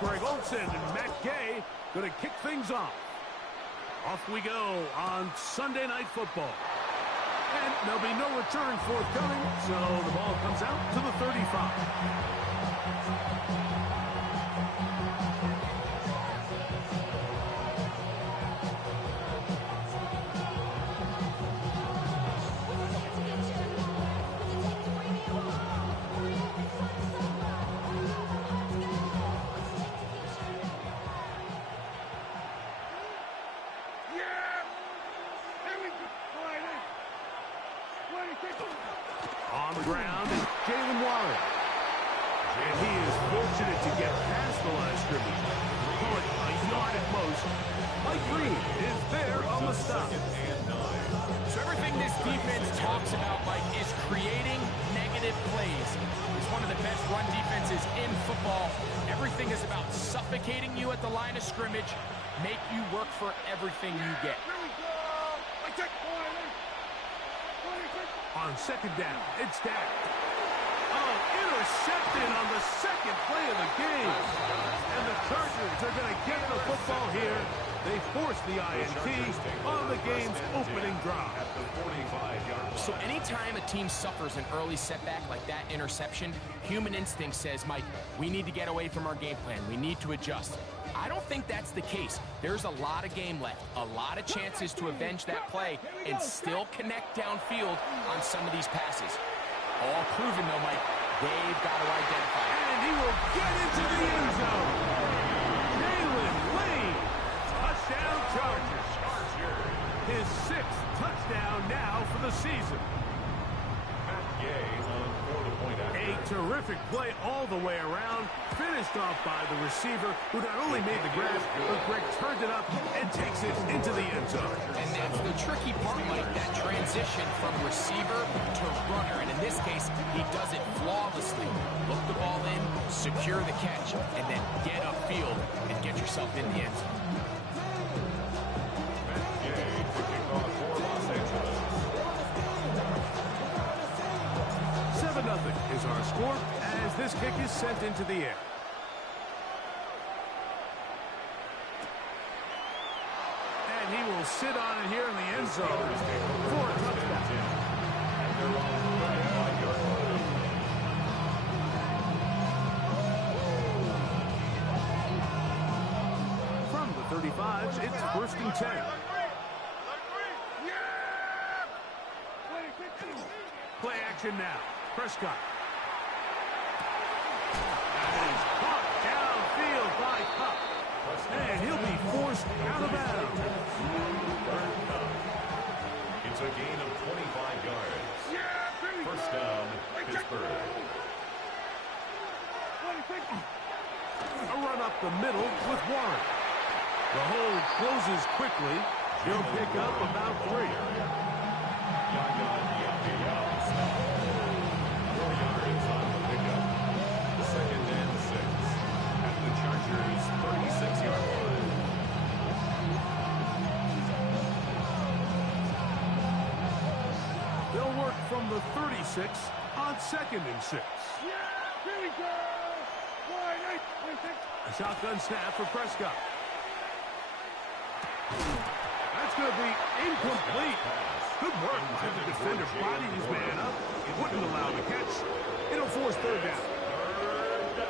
Greg Olsen and Matt Gay going to kick things off. Off we go on Sunday Night Football. And there'll be no return forthcoming, so the ball comes out to the 35. On the ground is Jalen Warren. And he is fortunate to get past the line of scrimmage. Call it a yard at most. Mike Green is there on the stop. So everything this defense talks about, Mike, is creating negative plays. It's one of the best run defenses in football. Everything is about suffocating you at the line of scrimmage, make you work for everything you get. On second down, it's Dak. Oh, intercepted on the second play of the game. And the Chargers are going to get the football here. They force the INT on the game's opening drive. So anytime a team suffers an early setback like that interception, human instinct says, Mike, we need to get away from our game plan. We need to adjust. I don't think that's the case. There's a lot of game left, a lot of chances to avenge that play and still connect downfield on some of these passes. All proven, though, Mike. They've got to identify it. And he will get into the end zone. Jalen Lane, touchdown Chargers. His 6th touchdown now for the season. A terrific play all the way around, finished off by the receiver, who not only made the grab, but Greg turned it up and takes it into the end zone. And that's the tricky part, Mike, that transition from receiver to runner. And in this case, he does it flawlessly. Look the ball in, secure the catch, and then get upfield and get yourself in the end zone. 7-0 is our score as this kick is sent into the air. And he will sit on it here in the end zone for a touchdown. From the 35s, it's 1st and 10. Play action now. Prescott. That is caught downfield by Cup. And he'll be forced out of bounds. It's a gain of 25 yards. First down, Pittsburgh. A run up the middle with Warren. The hold closes quickly. He'll pick up about 3. They'll work from the 36 on 2nd and 6. A shotgun snap for Prescott. That's going to be incomplete. Good work by the defender prodding his man up. He wouldn't allow the catch. It'll force 3rd down.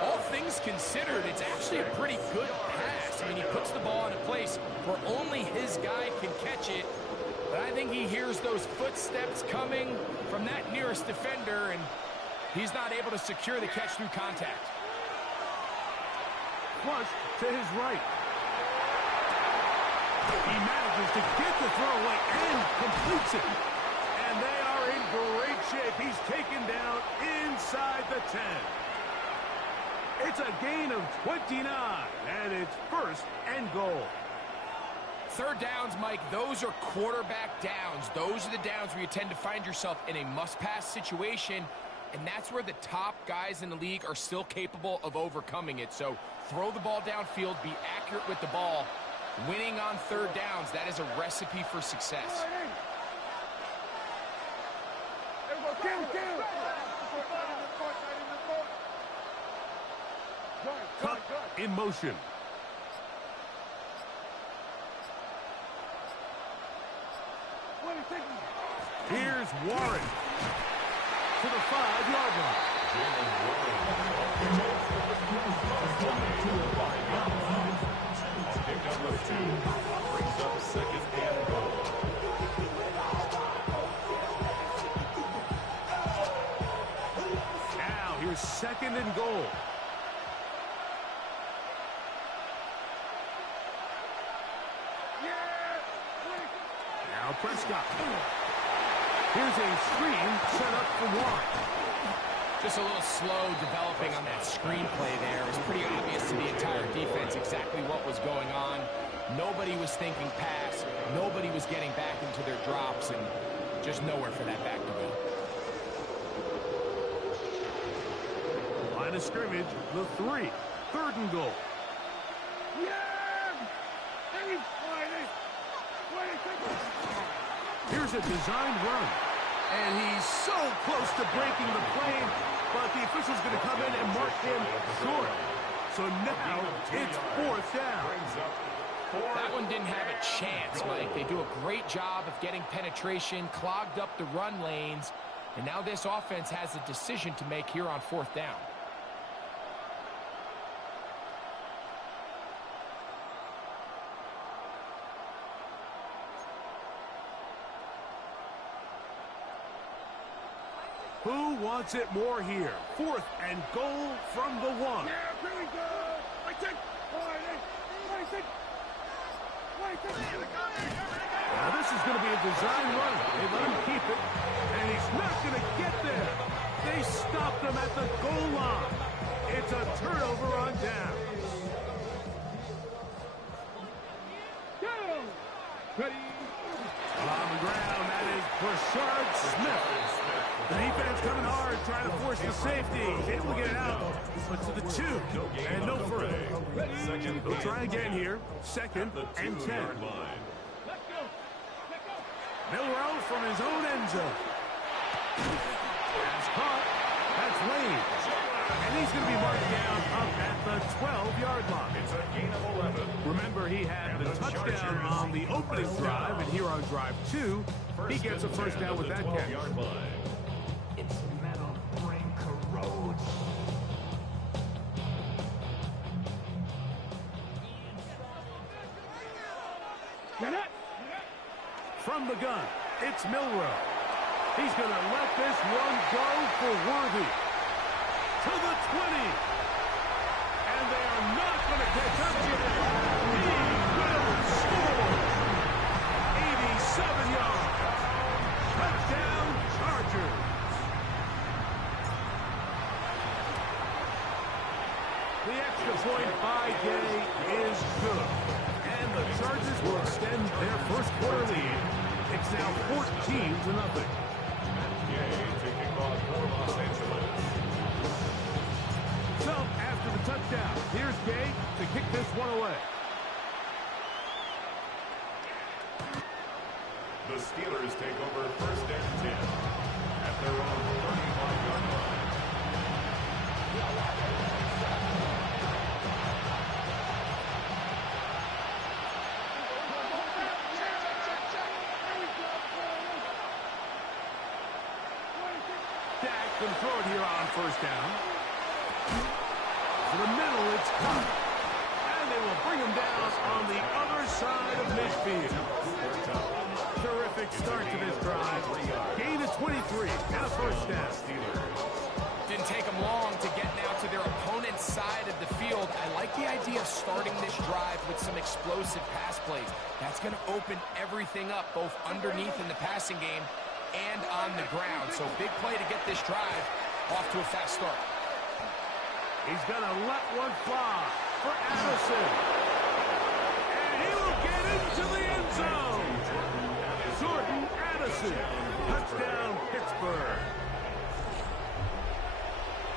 All things considered, it's actually a pretty good pass. I mean, he puts the ball in a place where only his guy can catch it. But I think he hears those footsteps coming from that nearest defender, and he's not able to secure the catch through contact. Flush to his right. He manages to get the throw away and completes it. And they are in great shape. He's taken down inside the 10. It's a gain of 29, and it's 1st and goal. 3rd downs, Mike, those are quarterback downs. Those are the downs where you tend to find yourself in a must-pass situation, and that's where the top guys in the league are still capable of overcoming it. So throw the ball downfield, be accurate with the ball. Winning on 3rd downs, that is a recipe for success. Cup in motion. Here's Warren to the 5-yard line. Pick number 2 brings up second and goal. Now here's second and goal. Now Prescott. Here's a screen set up for Warren. Just a little slow developing on that screenplay there. It was pretty obvious to the entire defense exactly what was going on. Nobody was thinking pass. Nobody was getting back into their drops, and just nowhere for that back to go. Line of scrimmage, the 3. Third and goal. Here's a designed run. And he's so close to breaking the plane, but the official's going to come in and mark him short. So now it's 4th down. That one didn't have a chance, Mike. They do a great job of getting penetration, clogged up the run lanes, and now this offense has a decision to make here on 4th down. Who wants it more here? 4th and goal from the 1. Yeah, here we go. Now this is going to be a design run. They let him keep it, and he's not going to get there. They stopped him at the goal line. It's a turnover on down. Ready? On the ground, that is Brashard Smith. The defense coming hard, trying to force the safety. Able to get it out, but to the 2, and no further. They'll try again here. 2nd and 10. Milrow from his own end zone. That's caught. That's Lane. And he's going to be marked down up at the 12-yard line. It's a gain of 11. Remember, he had the touchdown on the opening drive, and here on drive 2, he gets a first down with that catch. Its metal frame corrodes. Get it? From the gun, it's Milrow. He's going to let this one go for Worthy. To the 20. And they are not going to catch up to him. He will score. 87 yards. Touchdown, Chargers. The extra point by Gay is good. And the Chargers will extend their first quarter lead. It's now 14-0. Gay taking off for Los Angeles. So, after the touchdown, here's Gay to kick this one away. The Steelers take over 1st and 10 at their own 35-yard line. Dak can throw it here on 1st down. To the middle, it's caught. And they will bring him down on the other side of midfield. Terrific start to this drive. Gain of 23 and a first down. Didn't take them long to get now to their opponent's side of the field. I like the idea of starting this drive with some explosive pass plays. That's going to open everything up, both underneath in the passing game and on the ground. So big play to get this drive off to a fast start. He's going to let one fly for Addison. And he will get into the end zone. Jordan Addison. Touchdown, Pittsburgh.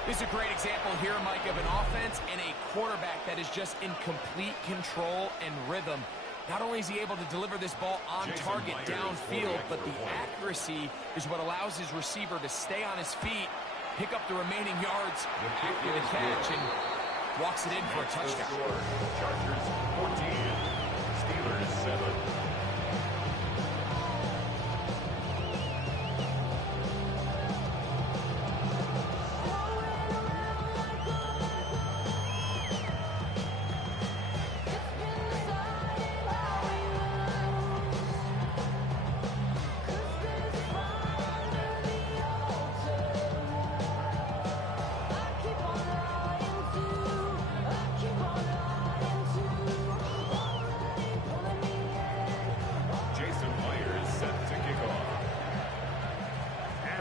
This is a great example here, Mike, of an offense and a quarterback that is just in complete control and rhythm. Not only is he able to deliver this ball on target downfield, but the accuracy is what allows his receiver to stay on his feet, pick up the remaining yards after the catch, and walks it in for a touchdown. Chargers 14, Steelers 7.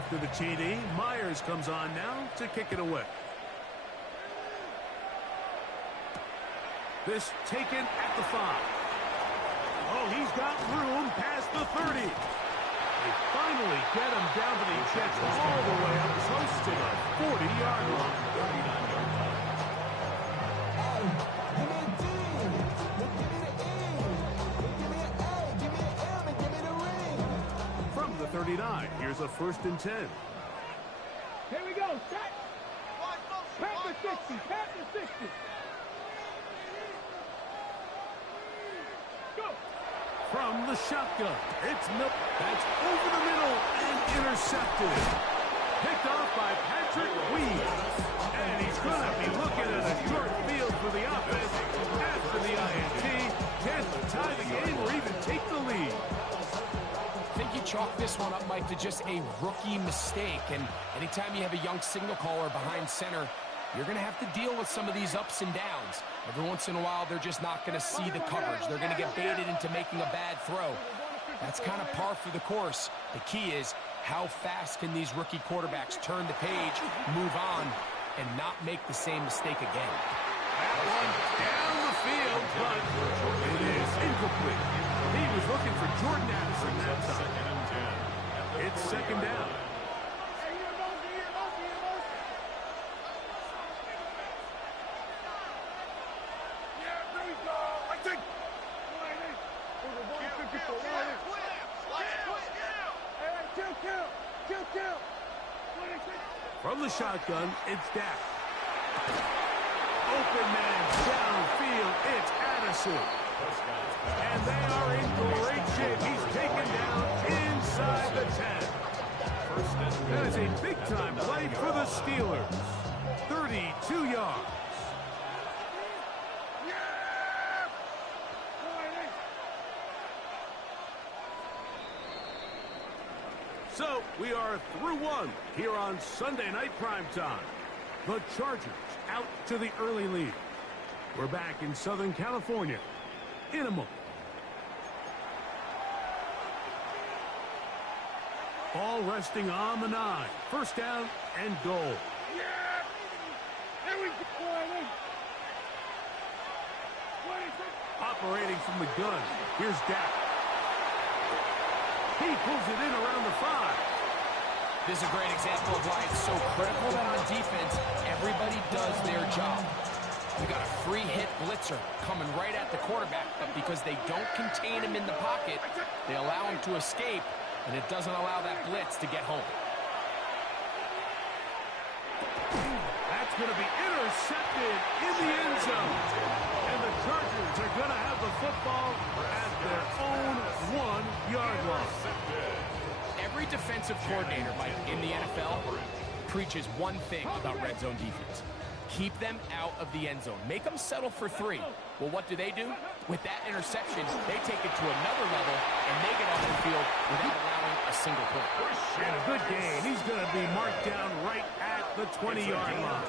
To the TD. Myers comes on now to kick it away. This taken at the 5. Oh, he's got room past the 30. They finally get him down, but he gets all the way up close to the 40-yard line. 39-yard line. From the 39, here's a 1st and 10. Here we go. Set. Pat the 60. Pat the 60. Go. From the shotgun, it's Miller. That's over the middle and intercepted. Picked off by Patrick Weed. And he's going to be looking at a short field for the offense after the INT. Can't tie the game or even take the lead. I think you chalk this one up, Mike, to just a rookie mistake. And anytime you have a young signal caller behind center, you're going to have to deal with some of these ups and downs. Every once in a while, they're just not going to see the coverage. They're going to get baited into making a bad throw. That's kind of par for the course. The key is how fast can these rookie quarterbacks turn the page, move on, and not make the same mistake again. That one down the field, but it is incomplete. He was looking for Jordan Addison that time. It's 2nd down. From the shotgun, it's Dak. Open man downfield, it's Addison. And they are in great shape. He's taken down inside the 10. That is a big-time play for the Steelers. 32 yards. So, we are through one here on Sunday Night Primetime. The Chargers out to the early lead. We're back in Southern California in a moment. Ball resting on the 9. 1st down and goal. Operating from the gun. Here's Dak. He pulls it in around the 5. This is a great example of why it's so critical that on defense, everybody does their job. You got a free hit blitzer coming right at the quarterback, but because they don't contain him in the pocket, they allow him to escape, and it doesn't allow that blitz to get home. That's going to be intercepted in the end zone. And the Chargers are going to have the football at their own 1-yard line. Every defensive coordinator, Mike, in the NFL preaches one thing about red zone defense. Keep them out of the end zone. Make them settle for 3. Well, what do? With that interception, they take it to another level, and they get off the field without allowing a single point. And a good gain. He's going to be marked down right at the 20-yard line.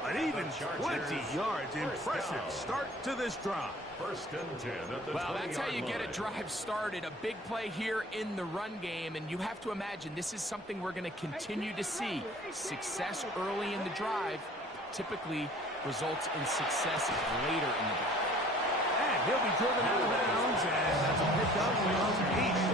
But even 20 yards, impressive start to this drive. 1st and 10 at the 20-yard line. Well, that's how you get a drive started. A big play here in the run game, and you have to imagine this is something we're going to continue to see. Success early in the drive typically results in success later in the drive. And he'll be driven out of bounds, and that's a pickup of 8.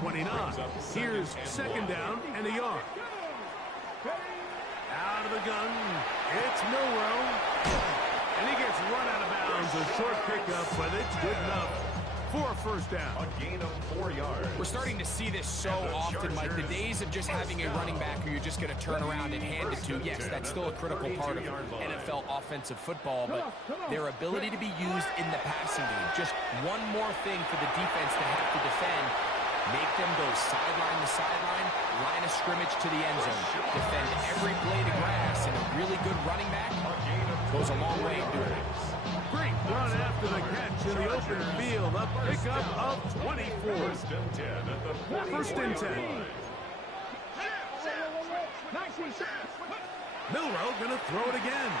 29. Here's 2nd down and a yard. Out of the gun, it's Milrow. And he gets run out of bounds. A short pickup, but it's good enough for a first down. A gain of 4 yards. We're starting to see this so often, Mike. The days of just having a running back who you're just going to turn around and hand it to, yes, that's still a critical part of NFL offensive football, but their ability to be used in the passing game. Just one more thing for the defense to have to defend. Make them go sideline to sideline, line of scrimmage to the end zone. Defend every blade of grass, and a really good running back goes a long way in doing it. Great run after the catch in the open field. A pickup of 24. First and 10 at the First and 10. Milroe going to throw it again.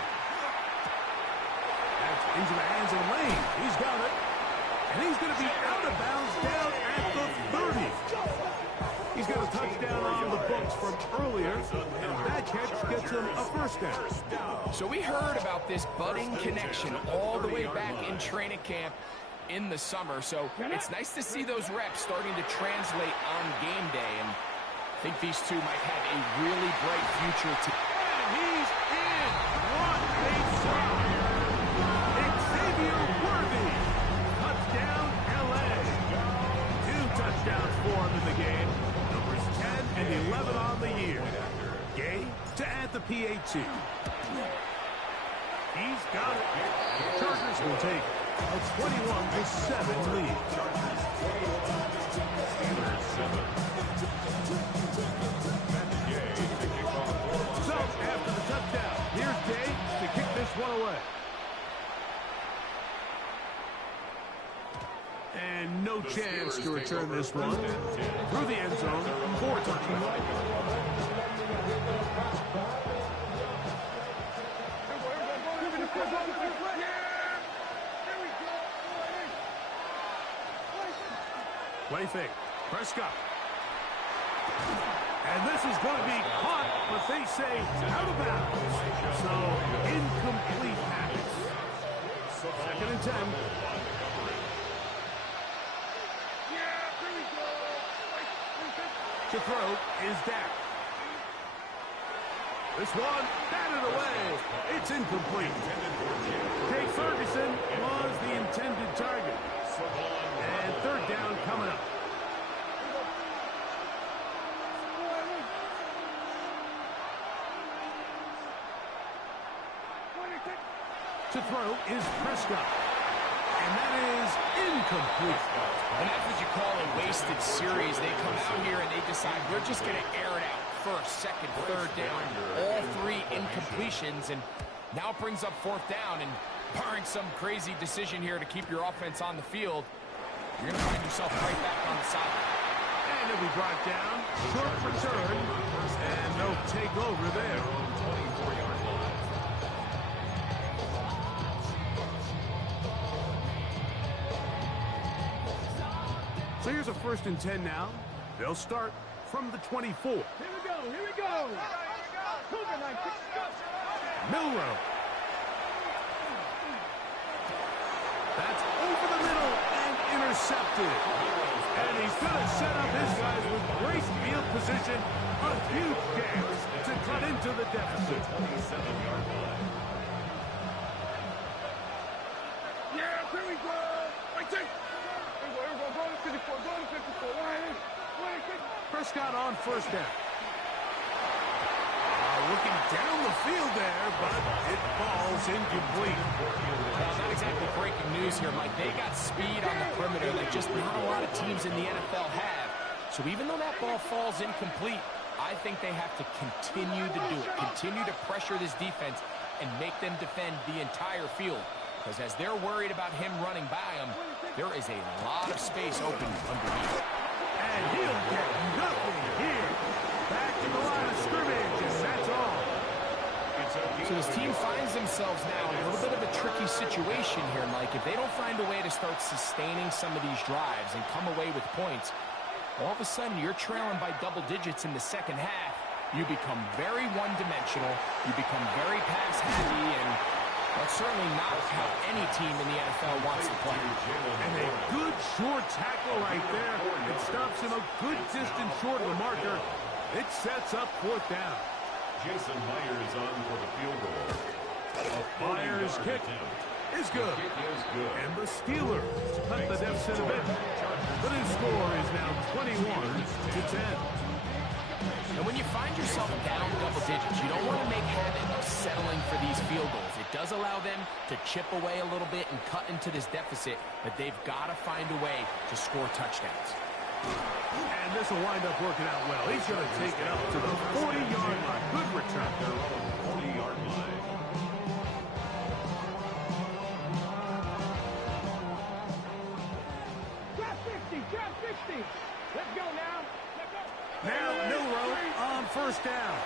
That's into the hands of Lane. He's got it. And he's going to be out of bounds down at the 30. He's got a touchdown on the books from earlier, and that catch gets him a first down. So we heard about this budding connection all the way back in training camp in the summer. So it's nice to see those reps starting to translate on game day. And I think these two might have a really bright future. And he's in. What a shot. Xavier Worthy. Touchdown, L.A. 2 touchdowns for him in the game. Numbers 10 and 11 on the year. Gay to add the PAT. He's got it. The Chargers will take a 21-7 lead. So, after the touchdown, here's Day to kick this one away. And no chance to return this one. Through the end zone, 4 touchdowns. Play fake. Prescott. And this is going to be caught, but they say out of bounds. So, incomplete pass. Second and 10. To throw is Dak. This one, batted away. It's incomplete. Jake Ferguson was the intended target. And third down coming up. To throw is Prescott. And that is incomplete. And that's what you call a wasted series. They come out here and they decide we're just going to air it out. First, second, third down, all 3 incompletions, and now it brings up 4th down, and barring some crazy decision here to keep your offense on the field, you're going to find yourself right back on the sideline. And it'll be brought down, short return, and no takeover there. So here's a 1st and 10 now. They'll start from the 24. Here we go. Milroe. That's over the middle and intercepted. And he's going to set up his guys with great field position. A huge chance to cut into the deficit. 27-yard line. Yeah, here we go. Go to 54. Prescott on first down. Looking down the field there, but it falls incomplete. Well, not exactly breaking news here, Mike. They got speed on the perimeter that just not a lot of teams in the NFL have. So even though that ball falls incomplete, I think they have to continue to do it. Continue to pressure this defense and make them defend the entire field. Because as they're worried about him running by them, there is a lot of space open underneath. And he'll get nothing here. Back to the line of scrimmage, and that's all. So this team finds themselves now in a little bit of a tricky situation here, Mike. If they don't find a way to start sustaining some of these drives and come away with points, all of a sudden you're trailing by double digits in the second half. You become very one-dimensional. You become very pass-heavy, and that's certainly not how any team in the NFL wants to play. And a good short tackle right there. It stops him a good distance short of the marker. It sets up 4th down. Jason Myers on for the field goal. Myers kick. is good. And the Steelers cut the deficit a bit. The new score is now 21-10. And when you find yourself down double digits, you don't want to make habit of settling for these field goals. It does allow them to chip away a little bit and cut into this deficit, but they've got to find a way to score touchdowns. And this will wind up working out well. He's going to take it up to the 40-yard line. Good return. They're on the 40-yard line. Drop 60, drop 60. Let's go now. Let's go. Now Milroe on first down.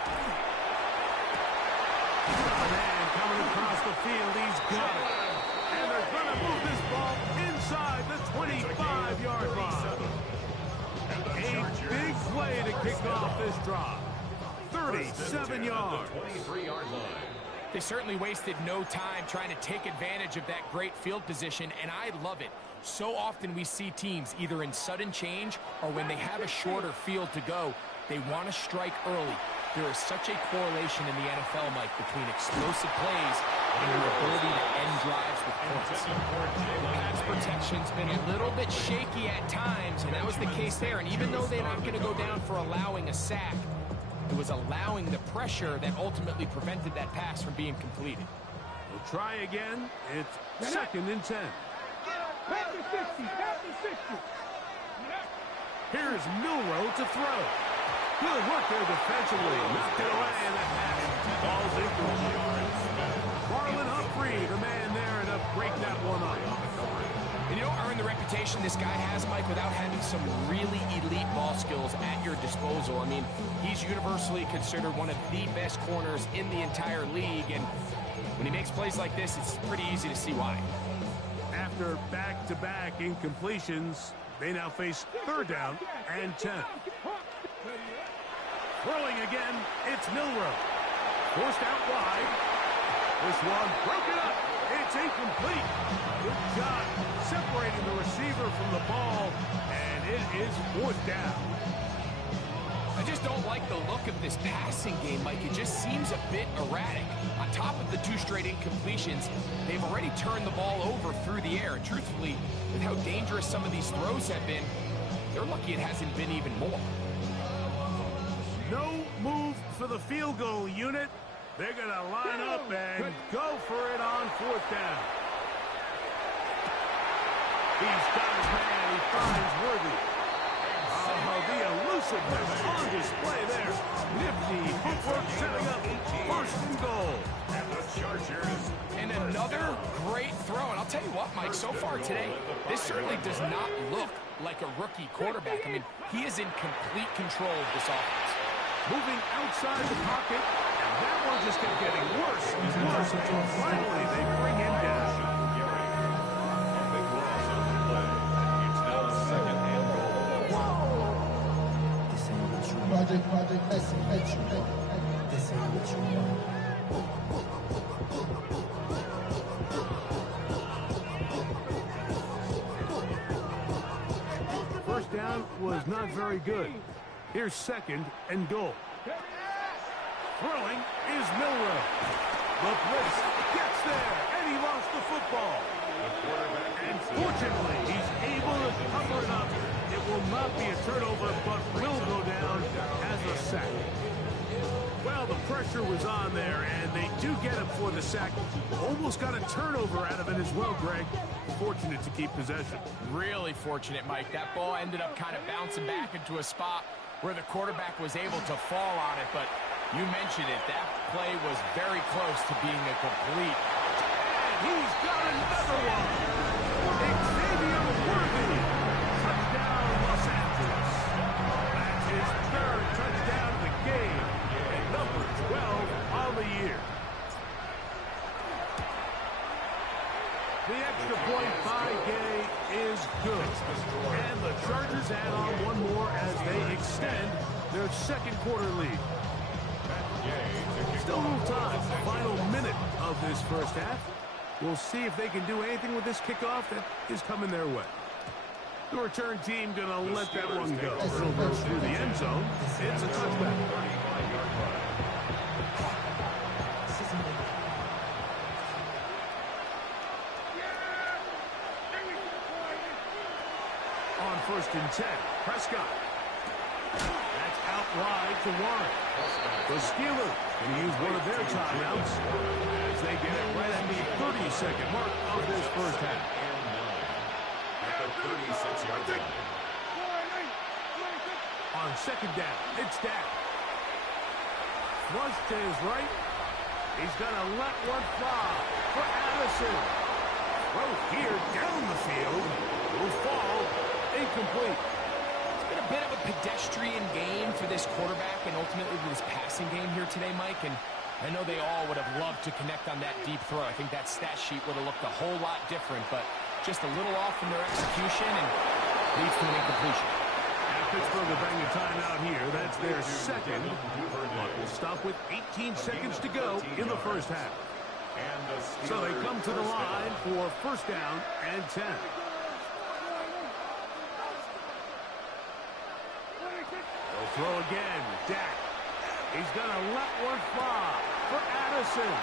A man coming across the field. He's got it. And they're going to move this ball inside the 25-yard line. A big play to kick off this drive. 37 yards. 23-yard line. They certainly wasted no time trying to take advantage of that great field position, and I love it. So often we see teams either in sudden change or when they have a shorter field to go, they want to strike early. There is such a correlation in the NFL, Mike, between explosive plays and your ability to end drives with points. The pass protection's been a little bit shaky at times, and that was the case there. And even though they're not going to go down for allowing a sack, it was allowing the pressure that ultimately prevented that pass from being completed. We'll try again. It's second and 10. Pass to 60, pass to 60. Here's Milroe to throw. Good work there defensively. Knocked it away, and the pass falls incomplete. Marlon Humphrey, the man there, to break that one up. And you don't earn the reputation this guy has, Mike, without having some really elite ball skills at your disposal. I mean, he's universally considered one of the best corners in the entire league, and when he makes plays like this, it's pretty easy to see why. After back-to-back incompletions, they now face third down and 10. Throwing again, it's Milroe. Forced out wide. This one broken up. It's incomplete. Good job separating the receiver from the ball, and it is fourth down. I just don't like the look of this passing game, Mike. It just seems a bit erratic. On top of the two straight incompletions, they've already turned the ball over through the air. And truthfully, with how dangerous some of these throws have been, they're lucky it hasn't been even more. No move for the field goal unit. They're going to line up and go for it on fourth down. He's got his man. He finds Worthy. Oh, the elusiveness on display there. Nifty footwork setting up first and goal. And the Chargers. And another great throw. And I'll tell you what, Mike, so far today, this certainly does not look like a rookie quarterback. I mean, he is in complete control of this offense. Moving outside the pocket, and that one just kept getting worse and worse until finally they bring him down. A big loss on the play. It's now second and goal. This ain't what you want. Project, this ain't what you want. First down was not very good. Here's second and goal. Throwing is Milroe. The blitz gets there, and he lost the football. And fortunately, he's able to cover it up. It will not be a turnover, but will go down as a sack. Well, the pressure was on there, and they do get him for the sack. Almost got a turnover out of it as well, Greg. Fortunate to keep possession. Really fortunate, Mike. That ball ended up kind of bouncing back into a spot where the quarterback was able to fall on it, but you mentioned it. That play was very close to being a complete. And he's got another one. Xavier Worthy. Touchdown, Los Angeles. That's his third touchdown of the game, and number 12 on the year. The extra point by Gay is good. And the Chargers add on one more as they extend their second quarter lead. Still a little time. Final minute of this first half. We'll see if they can do anything with this kickoff that is coming their way. The return team going to let that one go. It'll go through the end zone. It's a touchback. first and 10. Prescott. That's out wide to Warren. The Steelers going to use one of their timeouts as they get it right at the 30-second mark of this first half. At the 36-yard line. On second down, it's Dak. Flush to his right. He's going to let one fly for Addison. Throw here down the field. Will fall incomplete. It's been a bit of a pedestrian game for this quarterback and ultimately this passing game here today, Mike. And I know they all would have loved to connect on that deep throw. I think that stat sheet would have looked a whole lot different, but just a little off in their execution and leads to an incompletion. Pittsburgh will bang a timeout here. That's their second. We'll stop with 18 seconds to go in the first half. So they come to the line for first down and 10. They'll throw again. Dak. He's going to let one fly for Addison.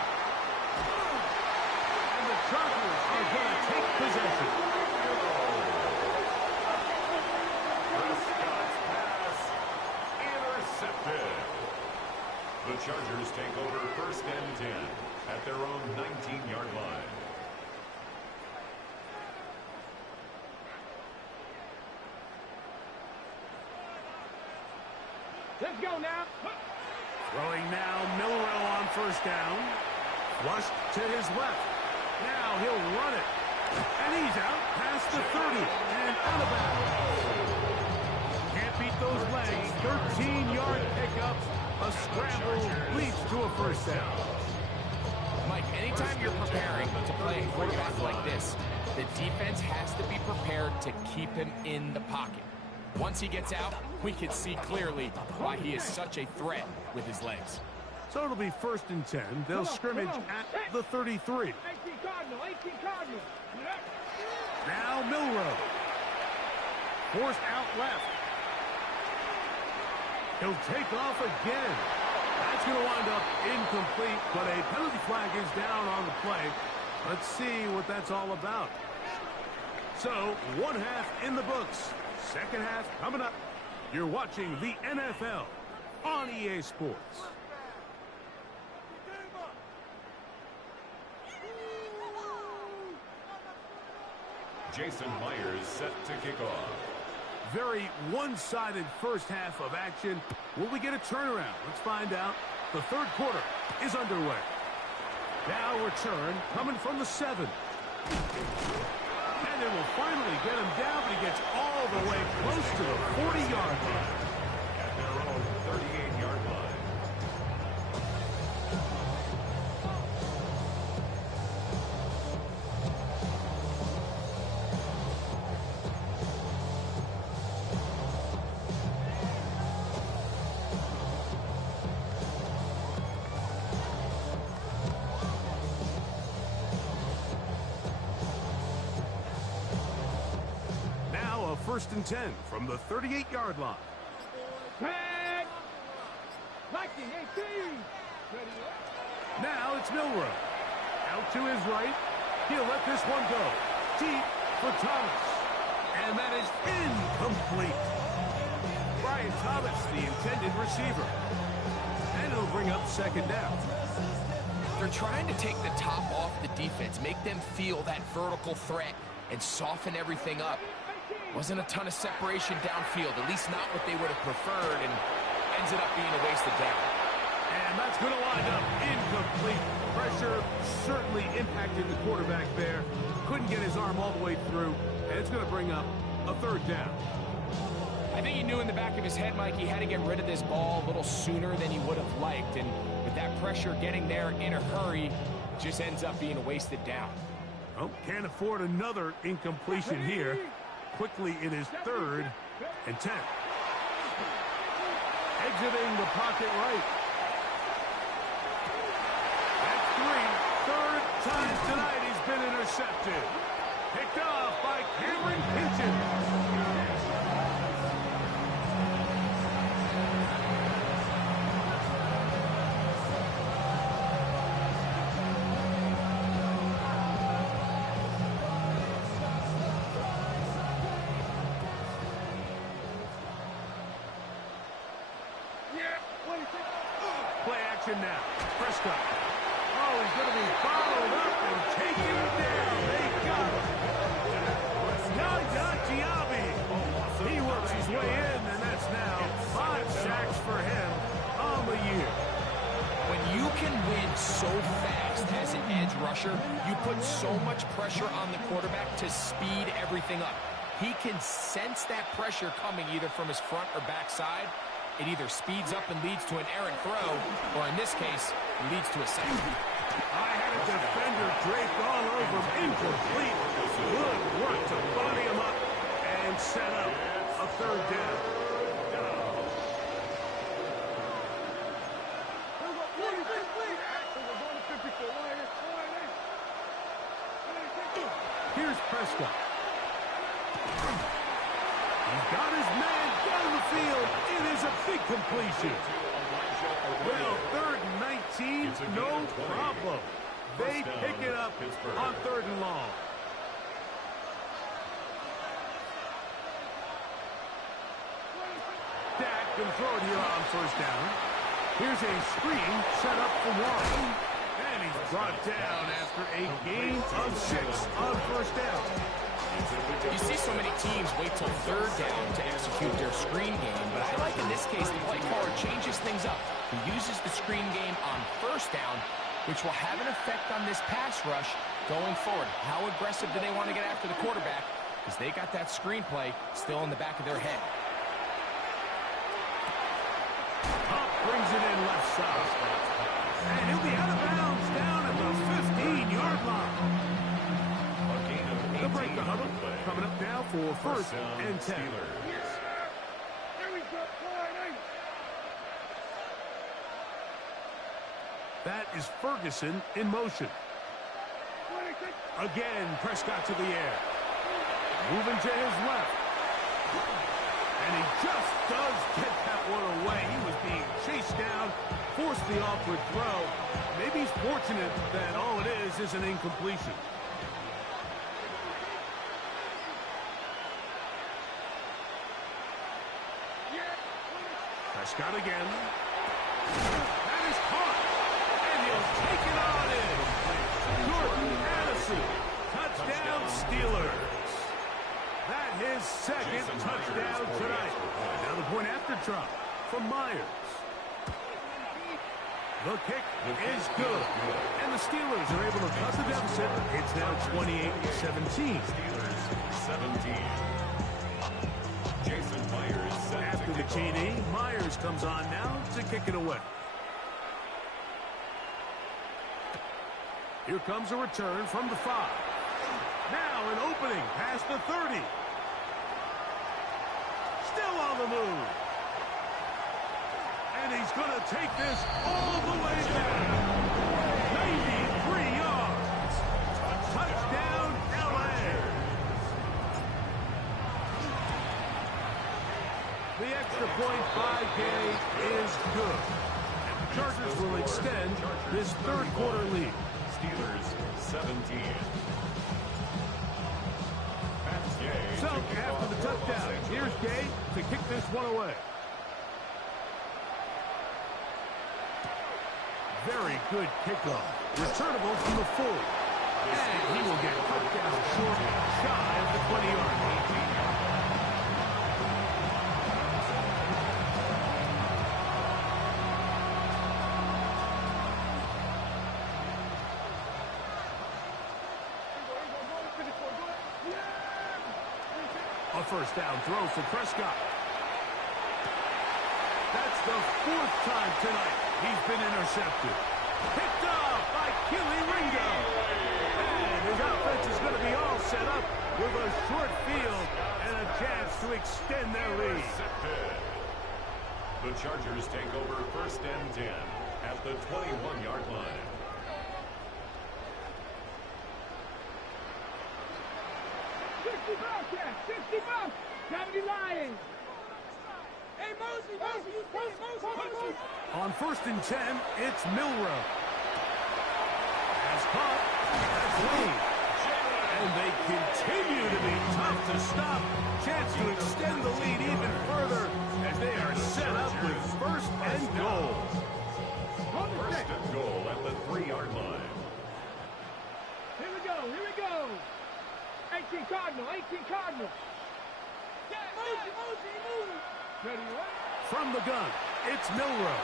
And the Chargers are going to take possession. The Chargers take over first and 10 at their own 19-yard line. Let's go now. Throwing now, Milrow on first down. Flushed to his left. Now he'll run it. And he's out past the 30 and out of bounds. Can't beat those legs. 13-yard pickup. A scramble leads to a first down. Mike, anytime you're preparing to play a quarterback like this, the defense has to be prepared to keep him in the pocket. Once he gets out, we can see clearly why he is such a threat with his legs. So it'll be first and 10. They'll scrimmage at the 33. 18 Cardinal, 18 Cardinal. Now Milrow. Forced out left. He'll take off again. That's going to wind up incomplete, but a penalty flag is down on the play. Let's see what that's all about. So, one half in the books. Second half coming up. You're watching the NFL on EA Sports. Jason Myers set to kick off. Very one-sided first half of action. Will we get a turnaround? Let's find out. The third quarter is underway. Now return coming from the 7. And it will finally get him down, but he gets all the way close to the 40-yard line. At their own 38-yard line. First and 10 from the 38-yard line. Tag! 19, 18. Now it's Milrow. Out to his right. He'll let this one go. Deep for Thomas. And that is incomplete. Brian Thomas, the intended receiver. And it'll bring up second down. They're trying to take the top off the defense, make them feel that vertical threat, and soften everything up. Wasn't a ton of separation downfield, at least not what they would have preferred, and ends up being a wasted down. And that's going to wind up incomplete. Pressure certainly impacted the quarterback there. Couldn't get his arm all the way through, and it's going to bring up a third down. I think he knew in the back of his head, Mike, he had to get rid of this ball a little sooner than he would have liked, and with that pressure getting there in a hurry, just ends up being a wasted down. Oh, can't afford another incompletion here. Quickly in his third and 10. Exiting the pocket right. That's 3. Third time tonight he's been intercepted. Picked off by Cameron Pinchon. possession now. Prescott. Oh, he's going to be followed up and taken down. They got him. Yaya Diaby. He works his way in, and that's now 5 sacks for him on the year. When you can win so fast as an edge rusher, you put so much pressure on the quarterback to speed everything up. He can sense that pressure coming either from his front or back side. It either speeds up and leads to an errant throw, or in this case, leads to a sack. I had a defender draped all over him. Incomplete. Good work to body him up and set up a 3rd down. Here's Prescott. He's got his man down the field. It is a big completion. Well, 3rd and 19, no problem. They pick it up on 3rd and long. Dak can throw it here on 1st down. Here's a screen set up for Warren. And he's brought down after a gain of 6 on 1st down. You see so many teams wait till 3rd down to execute their screen game, but I like in this case the play caller changes things up. He uses the screen game on 1st down, which will have an effect on this pass rush going forward. How aggressive do they want to get after the quarterback? Because they got that screen play still in the back of their head. Up brings it in left side. And he'll be out of bounds down at the 15-yard line. They'll break the huddle. Coming up now for 1st and 10. That is Ferguson in motion. Again, Prescott to the air. Moving to his left. And he just does get that one away. He was being chased down, forced the awkward throw. Maybe he's fortunate that all it is an incompletion. Prescott again. That is caught. And he'll take it on in. Jordan Addison. Touchdown Steelers. That his 2nd touchdown tonight. Now the point after try from Myers. The kick is good. And the Steelers are able to cut the deficit. It's now 28-17. Steelers 17. Jason Myers set after the TD. Myers comes on now to kick it away. Here comes a return from the 5. Now an opening past the 30. Still on the move. And he's going to take this all the way down. 93 yards. Touchdown, L.A. The extra point by Gay is good. And the Chargers will extend this 3rd quarter lead. Steelers 17. So, after the touchdown, here's Gay to kick this one away. Very good kickoff. Returnable from the 4. And he will get cut down short, shy of the 20-yard line. A 1st down throw for Prescott. That's the 4th time tonight he's been intercepted. Picked off by Killy Ringo. And his offense is going to be all set up with a short field and a chance to extend their lead. The Chargers take over 1st and 10 at the 21-yard line. On 1st and 10, it's Milrow. Has caught. That's lead. And they continue to be tough to stop. Chance to extend the lead even further as they are set up with 1st and goal. First and goal at the 3-yard line. Here we go, here we go. 18 Cardinal, 18 Cardinal. Move. Ready, right? From the gun, it's Milrow.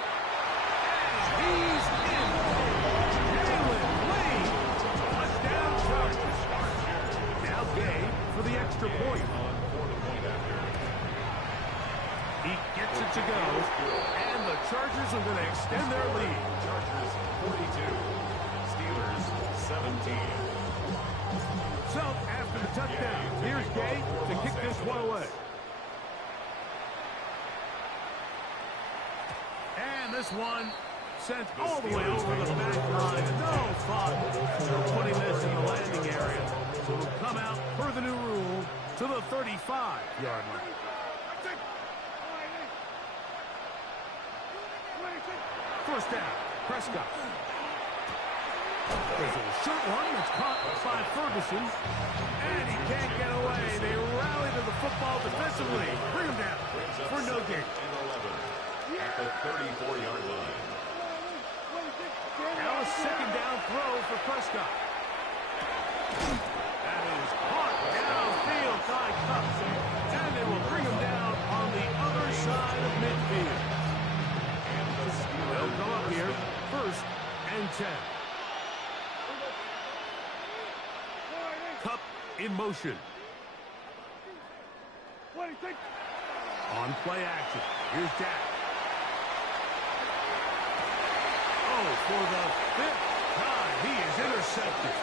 And he's in. Jalen Lee. Touchdown Chargers. Now Gay for the extra point. He gets it to go. And the Chargers are going to extend their lead. Chargers 42. Steelers 17. So, after the touchdown, here's Gay to kick this one away. And this one sent all the way over the back line. No thought for putting this in the landing area. So it'll come out per the new rule to the 35-yard line. First down, Prescott. There's a short one that's caught by Ferguson. And he can't get away. They rally to the football defensively. Bring him down for no gain. At the 34-yard line. Now a second down throw for Prescott. That is caught downfield by Cup. And they will bring him down on the other side of midfield. They'll go up here, first and 10. Cup in motion. On play action. Here's Jack. Oh, for the 5th time, he is intercepted.